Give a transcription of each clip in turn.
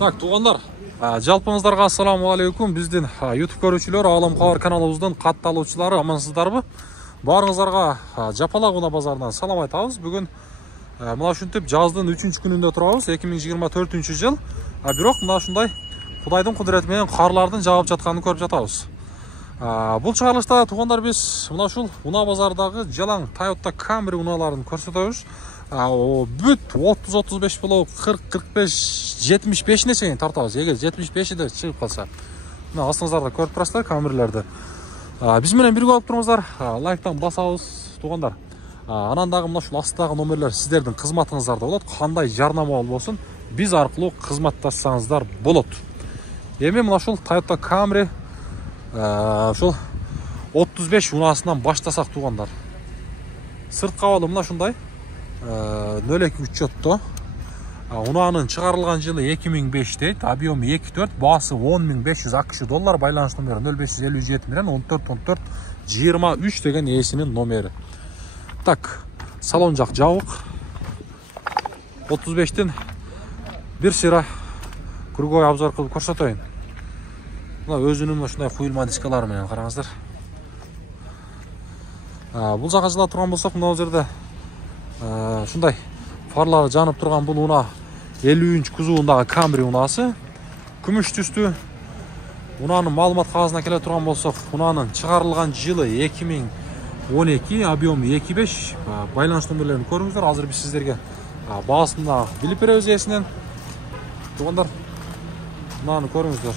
Так, туғандар, жалпыңыздарга ассаламу алейкум. Биздин YouTube көрүүчүлөр, Алам Кабар каналыбыздын катталуучулары амансыздарбы? Баарыңыздарга Жапалак унаа базарынан салам айтабыз. Бүгүн мына ушинтип жаздын 3-күнүндө турабыз, 2024-жыл. Бирок мына ушундай Кудайдын кудурети менен карлардын жаап жатканын көрүп жатабыз. Бул чыгарылышта туғандар биз мына ушул унаа базардагы жалаң Toyota Camry унааларын көрсөтөбүз. Бүт 30-35 болуп 40-45 75-не чейин тартабыз. Эгер 75-и да чыгып калса, мына астыңыздарда көрүп турасыздар камерлерди. Биз менен бирге болуп туруңуздар, лайктан басабыз туғандар. Анан дагы мына ушул астыдагы номерлер сиздердин кызматыңыздарда болот. Кандай жарнама болбосун, биз аркылуу кызматташсаңыздар болот. Эми мына ушул Toyota Camry ушул 35 унаасынан баштасак туғандар. Сырт кабалы мына ушундай 02 учетто. Унаанын чыгарылган жылы 2005 дейт, объему 2.4, баасы 10.500 акш доллар, байланыш номери 0557 менен 14-14-23 деген ээсинин номери. Так, салон жак жабык. 35тин бир сыйра круговой обзор кылып көрсөтөйүн. Мына өзүнүн ушундай куюлма дискалары менен караңыздар. Бул жака жыла турган болсок, мына жерде ушундай фарлары жанып турган бул унаа 50-нчы кузовундагы Camry унаасы. Күмүш түстүү. Унаанын маалымат кагазына келе турган болсок, унаанын чыгарылган жылы 2012, объему 2.5, байланыш номерлерин көрүңүздөр. Азыр биз сиздерге баасын да билип беребиз ээсинен. Тугандар, унааны көрүңүздөр.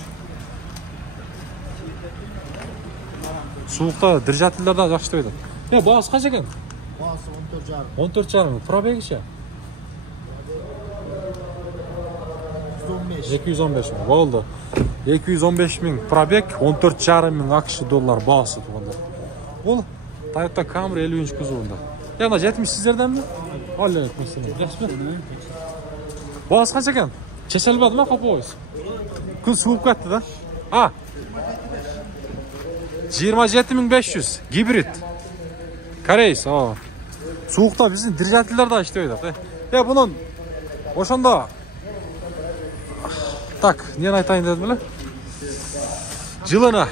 Суукта движательдер да жакшы иштебейт. Баасы канча экен? Баасы 14,5. 14,5. Пробегичи? 215 миң. Болду. 215 миң пробег, 14,5 миң акш доллар баасы туганда. Бул Toyota Camry 50-нчы кузовунда. Мына 70 сиздерденби? Алле, жакшыбы? Баасы канча экен? Чечелбедиби копойсуз? Күн сууп кетти да. 27.500 гибрид. Корейс, суукта биздин движательдер да иштебейт атат. Бунун ошондо так, нени айтайын дедим эле? Жылына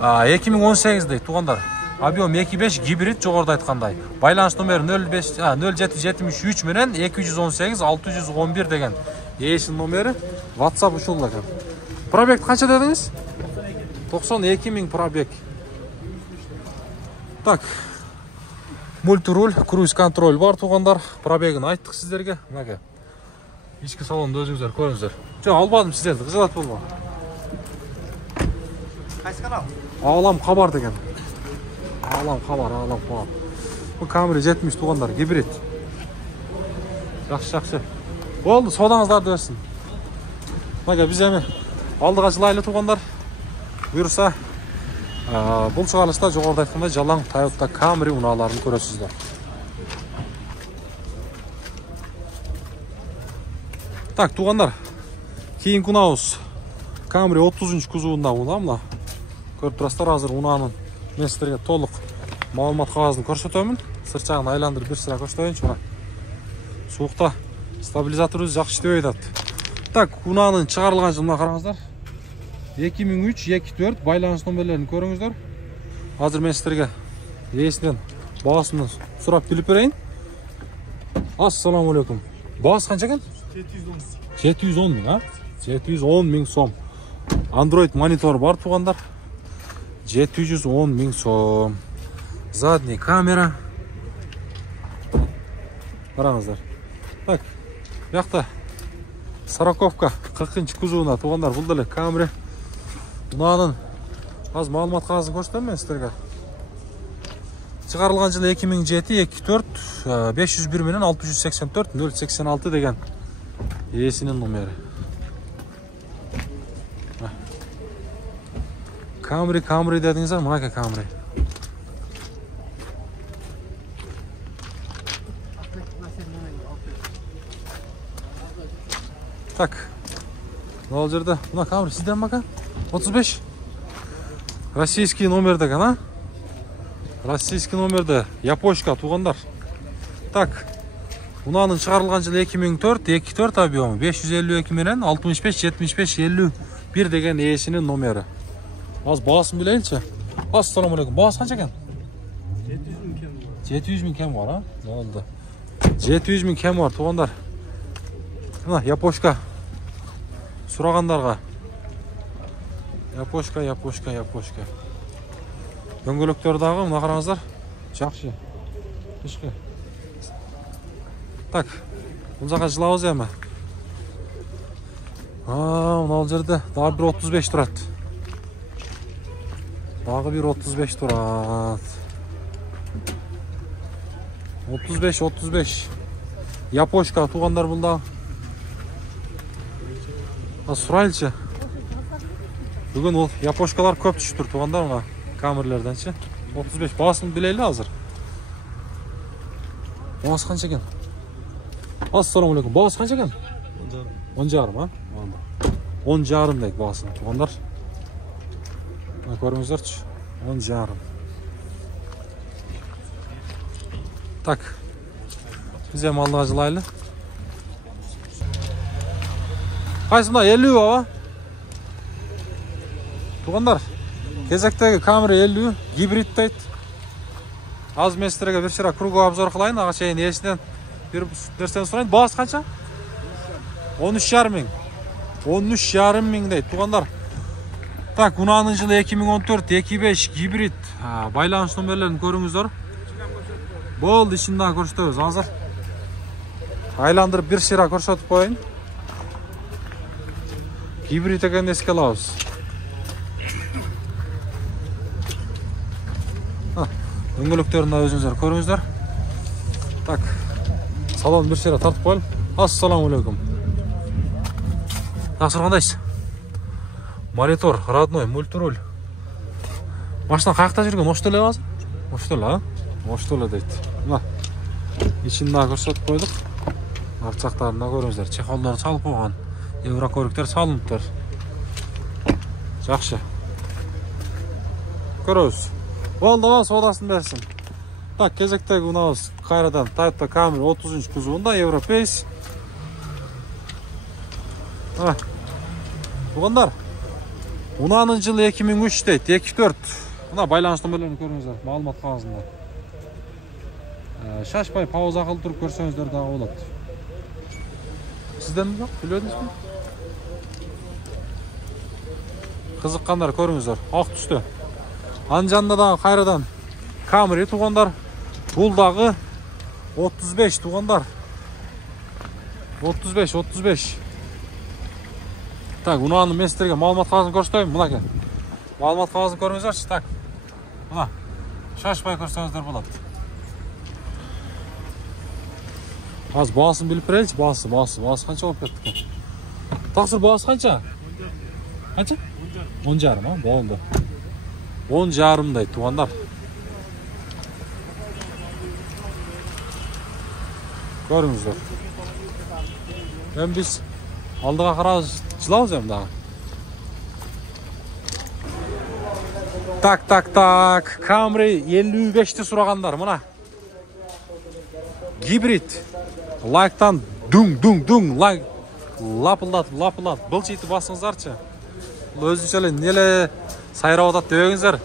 2018 дейт тугандар. Объем 2.5 гибрид жогоруда айткандай. Байланыш номери 0773 менен 218-611 деген ээсинин номери. WhatsApp ушул экен. Пробег канча дедиңиз? 92 миң пробег. Так, мультируль, круиз-контроль бар туғандар. Пробегін айттық сіздерге. Мәге, ички салонды өзіңіздер көріңіздер. Албадым сіздерді, қызылат болма. Қайсы канал? Алам Кабар деген. Алам Кабар. Бұл Camry 70 туғандар, гибрид. Жақсы. Болды, содаңыздарды өсін. Мәге, біз әме алдыға жылайлы туғандар. Бұйырса, бұл чыгарылышта жогоруда айткандай жалаң Toyota Camry унааларын көрөсүздөр. Так, тугандар, кийинки унаабыз Camry 30-нчы кузовунда унаа. Мына көрүп турасыздар, азыр унаанын мен сиздерге толук маалымат кагазын көрсөтөмүн. Сырчагын айландырып бир сыра көрсөтөйүнчү. Суукта стабилизаторубуз жакшы иштебей атат. Так, унаанын чыгарылган жылына караңыздар. 2003-24 байланыш номерлерин көрүңүздөр. Азыр мен сиздерге ээсинен баасынан сурап билип берейин. Ассаламу алейкум. Баасы канча экен? 710 миң, 710 миң сом. Android монитор бар тугандар. 710 миң сом. Задний камера. Караңыздар. Так, бuyakta Сороковка 40-нчы кузовуна тугандар, бул деле Camry. Унаанын аз маалымат кагазын көрсөтөм мен сиздерге. Чыгарылган жылы 2007-24, 501 менен 684-086 деген ээсинин номери. Camry дедиңиздер, мына Camry. Так, мына жерде мына Camry сизден мака? 35. Российский номер деген, Российский номерде япошка тугандар. Так, Unanın çıkarılgan жылы 2004, 24 объемы 552 менен 65 75 51 деген ээсинин номери. Az bağısını bileyilçi. Assalamu alaikum. Bağısı kança eken? 700 min kem var ha? Ne oldu? 700 min kem var tuğanlar. Yapoşka. Suragandarga. Yapoşka. Döngölöktör dağı mına qarаңыздар. Жақсы. Кішкі. Так. Бұл жаққа жылауыз әмі. Мынау жерде дағы 1.35 тұрады. Дағы 1.35 тұрады. 35. Япошка туғандар бұлда. Сұрайлычы. Бүгін ол япошкалар көп түшіп тұр туғандар ма? Камерлерден ше. 35 басын білейлі азыр. Бағасы қанша екен? Ассаламу алейкум. Бағасы қанша екен? 10,5 ма? 10,5 дейік бағасын. Туғандар. Көріңіздерші. 10,5. Так. Bize mallığa жылайлы. Қайсында 50 баба? Туғандар. Кезектегі камера 50 гибрид дейді. Аз местерге бір шыра круговый обзор қылайын. Аға шейін есінен бір нәрсені сұрайын. Бағасы қанша? 13,5 мың. 13,5 мың дейді. Туғандар. Так, Unanın жылы 2014-25 гибрид. Байланыш номерлерін көріңіздер. Болды, ішінде көрсетеміз. Азыр айландырып бір шыра көрсетіп қойын. Гибрид екенін еске алабыз. Дөңгөлектерін өзіңіздер көріңіздер. Так, салон бір шыра тартып қойын. Ассаламу алейкум. Тақсыр қандайсыз? Монитор, родной, мультируль. Машина қаяқта жүрген? Оштөле базы? Оштөле, а? Оштөле дейді. Мына, ішінде көрсетіп қойдық. Арчақтарына көріңіздер. Чехолдар салып қойған. Еврокөліктер салыныптыр. Жақшы. Көріңіз. Болды ма, содасын берсін. Так, кезектегі ұнауыз қайрадан Toyota Camry 30 кузовында европейс. Бұғандар. Unanın жылы 2003 дейді, 24. Мына байланыс номерлерін көріңіздер, малымат қағазында. Шашпай пауза қылып тұрып көрсеңіздер дағы болады. Сізден бі? Біледіңіз бі? Қызыққандар көріңіздер, ақ түсті. Анжанда дағы қайрадан Camry туғандар. Бұл дағы 35 туғандар. 35. Так, Unanın местерге малымат қағазын көрсетейін. Мұна кен. Малымат қағазын көріңіздерші. Так, мұна. Шашпай көрсеңіздер болады. Az bağısını bilip vereyim. Bağısı қанша болып кетті кен? Тақсыр bağısı қанша? Қанша? 10,5 ма? Болды. 10,5 дейді туғандар. Көріңіздер. Біз алдыға қарау жылауыз дағы. Так. Camry 55'ti сұрағандар. Мұна. Гибрид. Лайктан дүң. Лайк. Лапылдат. Бұлчиті басыңыздарчы. Өзіншелі нелі сайрау отат дөңіздер.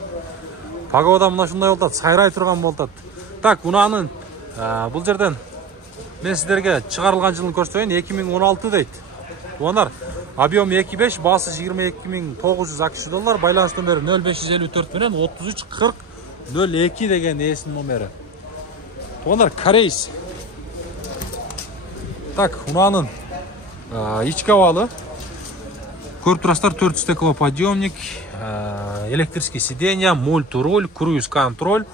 Пагода мұна шындай олтат. Сайрай тұрған болтат. Так, Unanın бұл жерден мен сіздерге шығарылған жылын көрсетейін. 2016 дейді. Онар, объем 2.5, басы 22.900 ақш доллар. Байланыс номері 0554 менен 3340 деген ээсінің номері. Онар, корейс. Так, Unanın içki havalı. Көріп тұрастар 4 стеклоподъемник, электрический сиденья, мультируль, круиз контроль.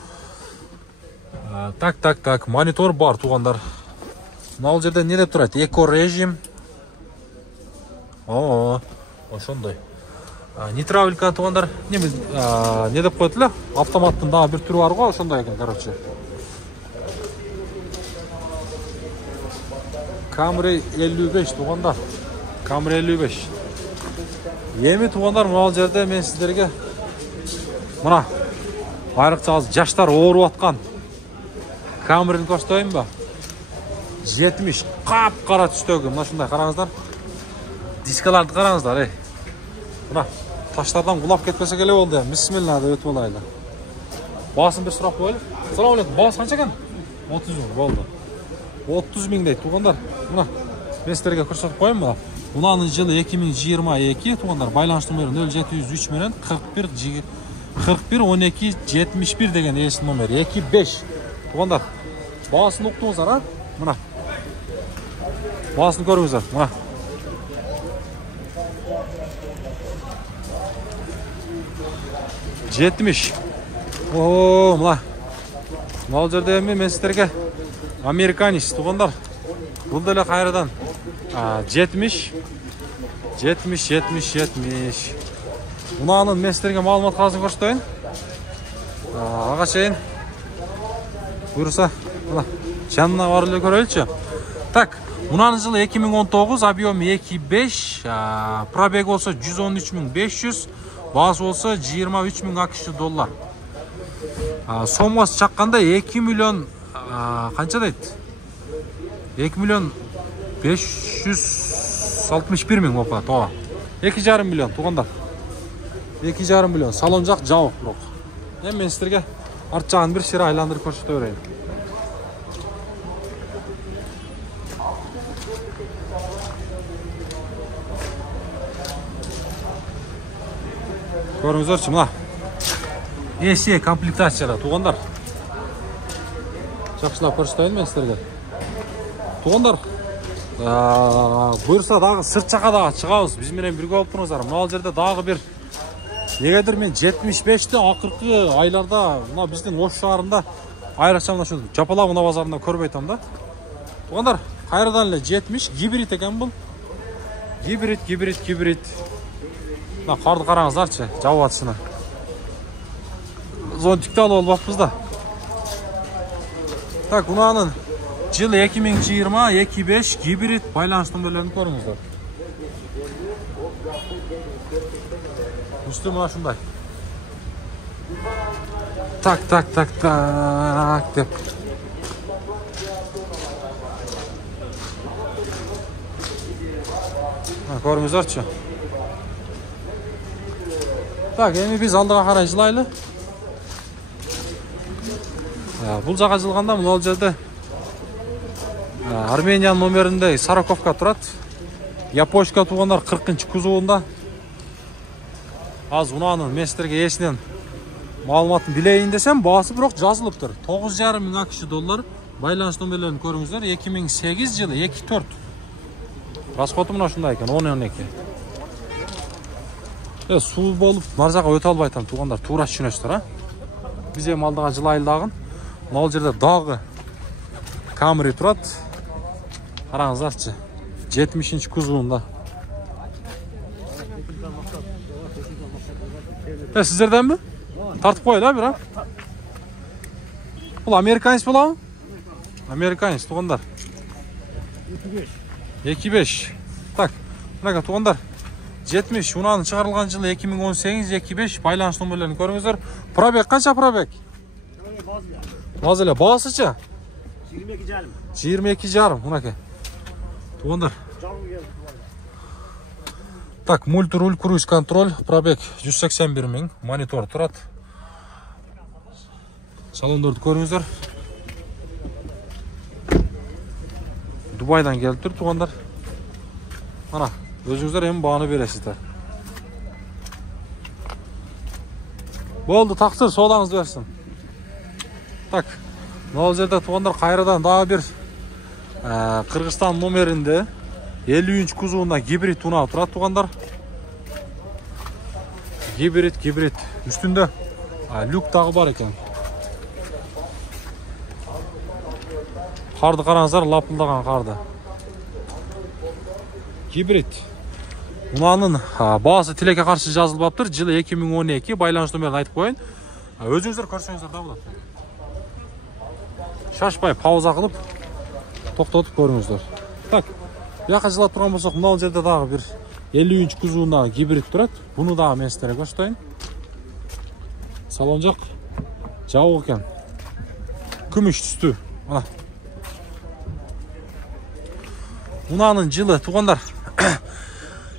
Так, монитор бар туғандар. Мынау жерде не деп тұрады? Эко режим. Ошондай. Нитравилька туғандар. Не деп қойдылы? Автоматтың дағы бір түрі бар ғой, ошондай екен, короче. Camry 55 туғандар. Camry 55. Еми туғандар, мынау жерде мен сіздерге мына айрықша жаштар оорып атқан Camry'ni көрсетейін ба? 70 qap-qara tusdagi. Mana shunday qarangizlar. Diskalarni qarangizlar, ey. Mana taşlardan qulab ketmese kerak bo'ldi. Bismillah deb o'tib olaylik. Basın bir so'roq qo'yaylik. Assalomu alaykum. Bas qancha ekan? 30 ming bo'ldi. 30 ming deydi tuğanlar. Mana men sizlarga ko'rsatib qo'yaymi mana. Ularning yili 2022 tuğanlar. Байланыш nomeri 0703 bilan 41 12 71 degan eski nomer 25. Tuğanlar. Basını uqdingizlar ha? Mana. Basını ko'ringizlar. Mana. Жетмиш. О, мына. Мал жерде мен сіздерге американец туғандар. Бұл деле қайрадан 70. Мұнаның мен сіздерге малымат қазын көрсетейін. Аға шейін. Бұйырса, мына жанына барылы көрелікші. Так, мұнаның жылы 2019, объемы 2.5, пробег болса 113.500. Bas olsa 23.000 AQSh dollar. Somасы çaqqanda 2 milyon qancha deydi? 2 milyon 561 ming bo'lib qoladi. 2,5 milyon tuğanlar. 2,5 milyon. Salon jaq javob biroq. Men sizlarga art jag'ini bir shira aylantirib ko'rsataverayim. Ko'ringizlar-chi, mana. AC komplektatsiyalar tuğanlar. Yaxshilab ko'rsataymi men sizlarga? Tuğanlar. Buyursa дағы sırt chaqada chiqamiz. Biz bilan birga bo'lib turingizlar. Mana yerda дағы bir negadir men 75'te oxirgi oylarda mana bizning O'sh shahrida ayriqcha mana shu Japalaq bozorida ko'rib aytamda. Tuğanlar, qayerdan 70 gibrid ekan bu. Gibrid. Mana qarni qarangizlarchi, javob atishini. Zontikni olib olmoqmiz-da. Tak, ularning yili 2020 2.5 gibrid байланыш nomerlarini ko'ringizlar. Üstü mana shunday. Tak deb. Mana ko'ringizlarchi. Tak, endi biz aldığa qaray jilaylik. Бұл жаққа жылғанда бұл жерде Armeniyan nomerinde Sarakovka тұрады. Yapochka туғандар 40-ші кузовында. Az unaның мен сіздерге есінен малыматын білейін десем, басы бірақ жазылып тұр. 9,5 мың AQSh доллар. Байланыш номерлерін көріңіздер. 2008 жылы 2.4. Расходы мына шундай екен, 10-12. Су болып, маржаға өте албайтын туғандар тура түсінесіздер. Біз ем алдыға жылайылдағын. Мына жерде дағы Camry тұрады. Қараңыздаршы. 70-ші кузовында. Сіздерден бі? Тартып қойды, бір? Бұл американец бола ма? Американец, туғандар. 2.5. Так, мұнаға туғандар. 70, ұнағын шығарылған жылы 2018-2.5 байланыш номерлерін көріңіздер. Пробег, қанша пробег? Мазеле, басыча? 22,5, мұнаке. Туғандар. Так, мультируль, круиз контроль, пробег 181 мың, монитор тұрады. Салондарды көріңіздер. Дубайдан келіп тұр, туғандар. Ана, өзіңіздер ең бағаны бересіздер. Болды, тақсыр, солаңызды берсін. Так, мынау жерде туғандар қайрадан дағы бір Қырғызстан номерінде 50-ші кузовында гибрид ұнау тұрады туғандар. Гибрид. Үстінде люк тағы бар екен. Қарды қараңыздар, лапылдаған қарды. Гибрид. Ұнаның бағасы телеке қарсы жазылып аптыр. Жылы 2012, байланыш номерін айтып қойын. Өзіңіздер көрсеңіздер да болады. Шашпай, пауза қылып, тоқтатып көріңіздер. Так, яқа жылап тұрған болсақ, мұнал жерде дағы бір 50-ші кузовында гибрид тұрады. Бұны дағы мен сіздерге көрсетейін. Салон жақ жауық екен. Күміш түсті. Мына. Unanın жылы туғандар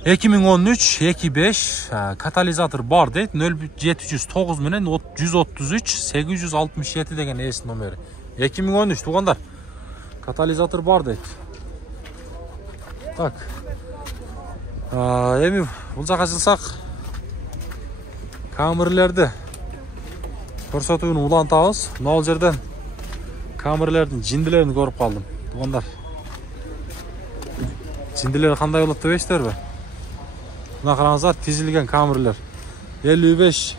2013 25 катализатор бар дейді. 0709 менен 133 867 деген есін номері. 2013 туғандар. Катализатор бар дейді. Так. Эми бұл жаққа жылсақ камерлерді көрсетуін улантамыз. Мынау жерден камерлердің жинділерін көріп қалдым. Туғандар. Жинділері қандай болады деп естер бе? Мына қараңыздар, тізілген камерлер. 55,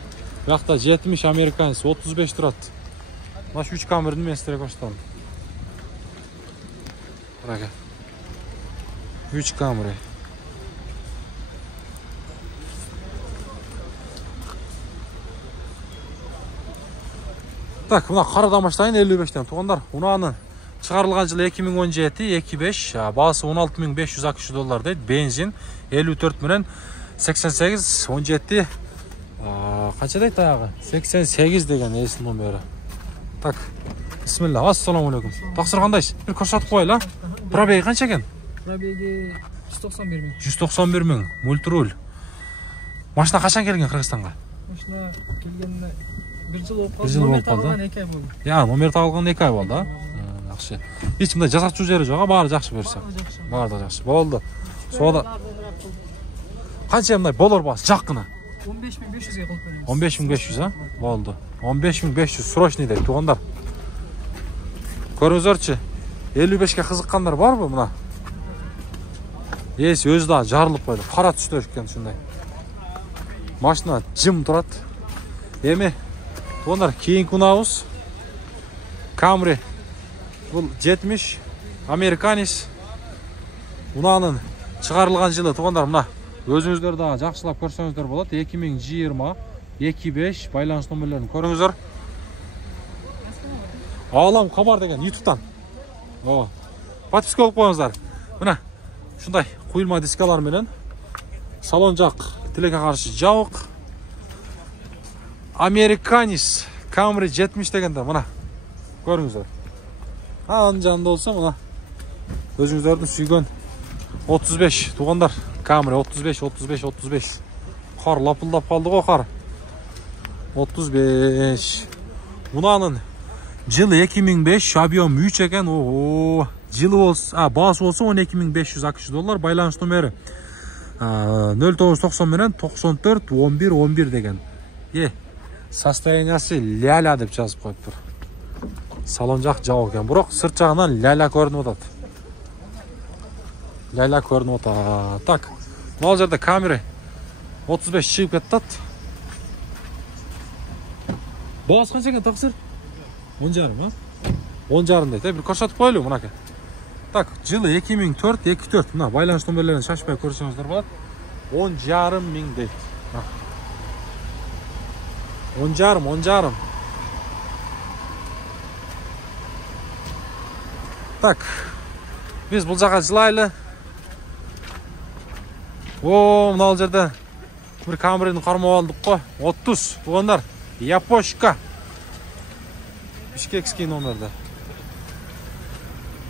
жақта 70 американец, 35 тұрады. Мына 3 камерді мен сіздерге көрсетемін. 3 камера. Так, мына қарадан баштайын 55-тен туғандар. Унаны шығарылған жылы 2017-25, бағасы $16,500 дейді. Бензин 54 менен 88 17 қанша дейді аяғы? 88 деген есін номері. Так, бисмилла. Ассаламу алейкум. Тақсыр қандайсыз? Bir көрсетіп қойла. Пробеги қанша екен? Пробеги 191 мың. 191 мың. Мультруль. Машина қашан келген Қырғызстанға? Машина келгеніне 1 жыл болып қалды. 1 жыл болып қалды. Номер тағылған 2 ай болды. Я, номер тағылған 2 ай болды. Жақсы. Ешқандай жасату жері жоқ, бары жақсы берсе. Бары да жақсы. Болды. Сода қанша мындай болар бас жаққына? 15.500-ге қылып береміз. 15.500, а? Болды. 15.500 срочный дейді, туғандар. Көріңіздерші, 55-ке қызыққандар бар ба мына? Есі өзі да жарылып қойды. Қара түсті өшкен шындай. Машина жым тұрады. Еме, туғандар, кейін күнауыз. Камри. Бұл 70 американец. Ұнанын шығарылған жылы туғандар мына. Өзіңіздер да жақсылап көрсеңіздер болады. 2020 25 байланыс номерлерін көріңіздер. Алам хабар деген YouTube'тан. Подписка болып қойыңыздар. Мына шындай құйылма дискалар менен салон жақ тілекке қарсы жауық. Американец Camry 70 дегенде мына көріңіздер. Аның жанында болса мына өзіңіздердің сүйген 35 туғандар. Camry 35. Қар лапылдап қалды ғой қар. 35. Мұнанын жылы 2005, объем 3 екен. Жылы болса, басы болса $12,500 байланыс номері 0990 менен 94 11 11 деген. Состояниясы ляля деп жазып қойып тұр. Салон жақ жау екен. Бірақ сырт жағынан ляля көрініп отады. Ляля көрініп отады. Так, мал жерде камера 35 шығып кеттат. Бағасы қанша екен тақсыр? 10,5, а? 10,5 дейді. Bir көрсетіп қойлы мұнаке. Так, жылы 2004-24. Мына байланыс номерлерін шашпай көрсеңіздер болады. 10,5 мың дейді. 10,5. Так, біз бұл жаққа жылайлы. Мынау жерде бір камераны қармап алдық қой. 30 туғандар. Япошка. Бишкекский номерде.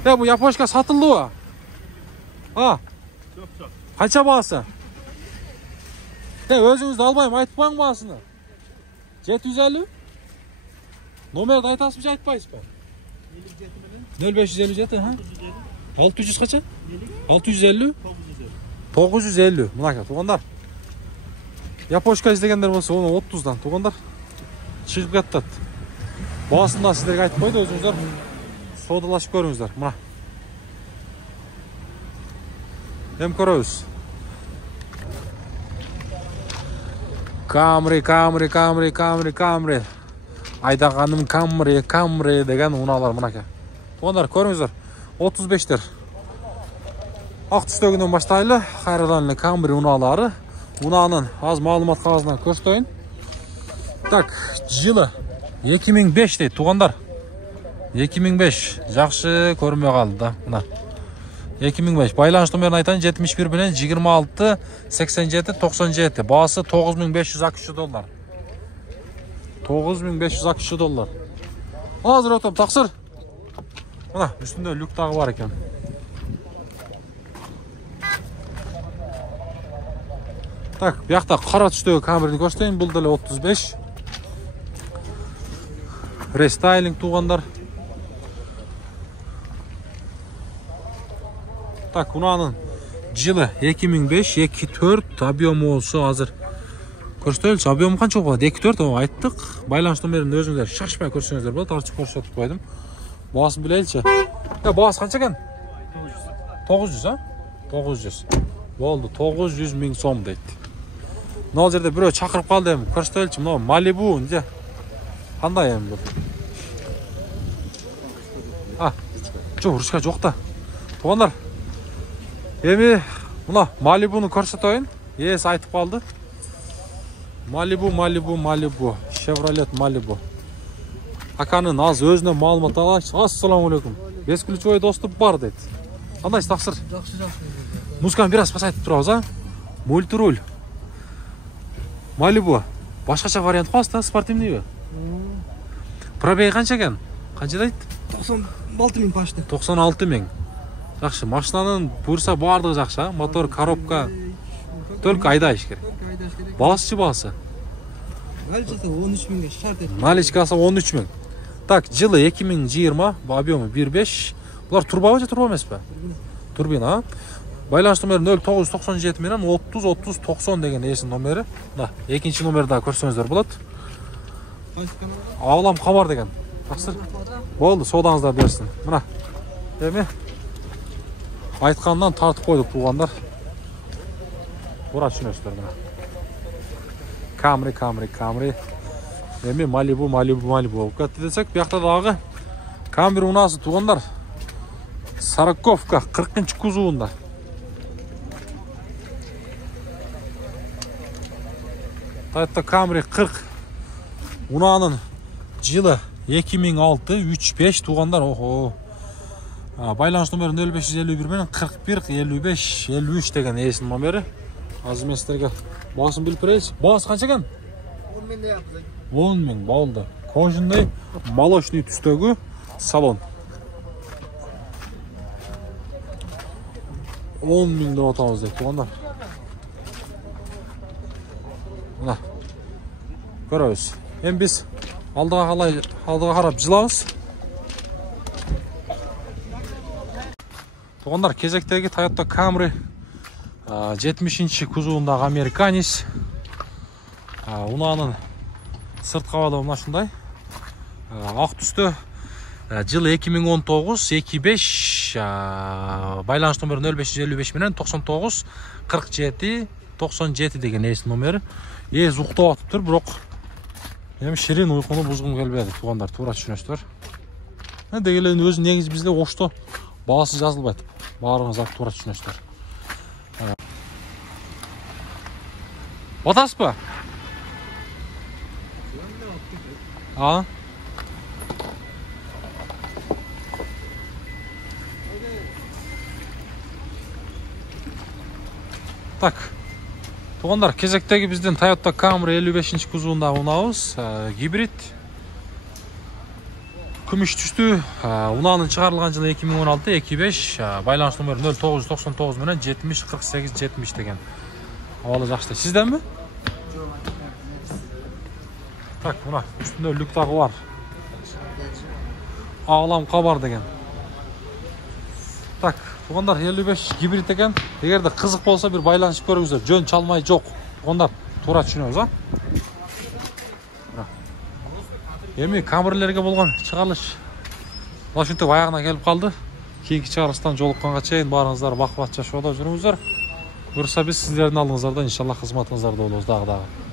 Бұл япошка сатылды ба? Қанша бағасы? Өзіңізді албайым, айтып қойың бағасыны. 750? Номерді айтасым жа айтпайыз ба? 0557, 600 қанша? 650? 950. Мұнақа, туғандар. Япошка іздегендер болса, оны 30-дан туғандар. Шығып кеттат. Бағасында сіздерге айтып қойды, өзіңіздер содалашып көріңіздер. Мұна. Ем көріңіз. Camry. Айдағаным Camry деген ұналар мұнақа. Туғандар, көріңіздер. 35-тер. Ақ түстегінен баштайлы. Қайраданлы Camry ұналары. Ұнанын аз малымат қағазынан көрсетейін. Так, жылы 2005 дейді, туғандар. 2005 жақсы көрінбей қалды да. Мына 2005 байланыс номерін айтайын. 71 білен 26 87 97. Бағасы $9,500. $9,500. Азыр өтіп, тақсыр. Мына үстінде люк тағы бар екен. Так, bu yoqda qora tusdagi Camry'ni ko'rsatayın. Bu da 35. Restyling tuğanlar. Так, bunun yılı 2005, 24 объемы olsa hazır. Ko'rsataylik, объемы qancha bo'ladi? 24 onu aytdik. Байланыш номерini o'zingizlar shashmay ko'rsangizlar bo'ladi. Tartib ko'rsatib qo'ydim. Bahosin bilaylikchi. Ya bahosi qancha ekan? 900 ha? 900. Bo'ldi, 900 ming so'm deydi. Nol yerda birov chaqirib qoldi ham. Ko'rsataylikchi, mana Malibu nje. Qanday ham bu? Ha, yo'q, ruchka yo'q-da. To'g'onlar. Emi, mana Malibu'ni ko'rsatayın. Yes, aytib qoldi. Malibu. Chevrolet Malibu. Akanın az özüne ma'lumot alaylik. Assalomu alaykum. Beskulchoy do'stim bor dedi. Qanday taqsir? Yaxshi. Muzikani biraz pasaytib turamiz ha. Multirul. Malibu. Boshqacha variant qolsa, sportivniy. Probegi qancha ekan? Qancha deydi? 96 ming почти. 96 ming. Yaxshi, mashinaning bursa bordigi yaxshi, motor, korobka. Только aydash kerak. Boshchi bo'lsa. Malchasi 13 mingga shart edi. Malichkasi 13 ming. Tak, yılı 2020, bu объемы 1.5. Bunlar turbo emasmi? Turbina ha. Байланыш номeri 0997 bilan 30 30 90 degan esin nomeri. Da, ikkinchi nomerda ko'rsangizlar bo'ladi. Qaysi kanalda? Avlam xabar degan. Taqsir. Bo'ldi, sodangizlar bersin. Mana. Demi? Aytgandan tartib qo'ydik tuğanlar. Bura tushunasizlar mana. Camry. Demi Malibu. Kat desek, bu yoqda dag'i Camry unasi tuğanlar. Sarakovka 40-kuzovunda. Toyota Camry 40. Unanın yılı 2006, 3.5 tuğanlar. Oho. Байланыш номeri 0551 bilan 41 55 53 degan esin nomeri. Azmeslerge bosim bilib beraylik. Bos qancha ekan? 10 ming deyapmiz. 10 ming bo'ldi. Kojinday молочный tusdagi salon. 10 ming deb otamiz deb tuğanlar. Mana. Ko'ramiz. Endi biz aldığa qarab jilamiz. Tuğanlar kezekdagi Toyota Camry 70-kuzovundagi Amerikanis. Unanın sırt qavalı mana shunday. Aq tusda yılı 2019 25 байланыш номeri 0555 bilan 99 47 97 degan esin nomeri. Uxtab atibdir, biroq hem shirin uyquni buzg'im kelmedi. Tuğanlar to'g'ri tushunasizlar. Deganlarning o'zi negiz bizda o'shto bahası yazılmaydı. Bağırınız artık to'g'ri tushunasizlar. Otasiz mı? Ha? Tak. Tuğanlar kezekteki bizden Toyota Camry 55. kuzovunda unağız. Hibrit. Kumush tusdi. Unanın chiqarilgan yılı 2016, 25. Байланыш номeri 0999 bilan 70 48 70 degan. Avval yaxshi. Sizden mi? Tak, buna üstünde lük tağı var. Ağlam kabar degan. Tak, tuğanlar 55 hibrit ekan. Eğer de kızık bolsa bir baylanışıp görüngüzler. Jön çalmay yok. Tuğanlar to'g'ri tushunamiz ha. Emi Camry'lerge bo'lgan chiqarilish Toshkentda oyog'ina kelib qoldi. Keyingi chiqarishdan joliqqanga chayin baringizlar vaqt-vaqtcha shoda juringizlar. Ko'rsa biz sizlarning oldingizda inshaalloh xizmatingizlarda bo'lamiz dag'i.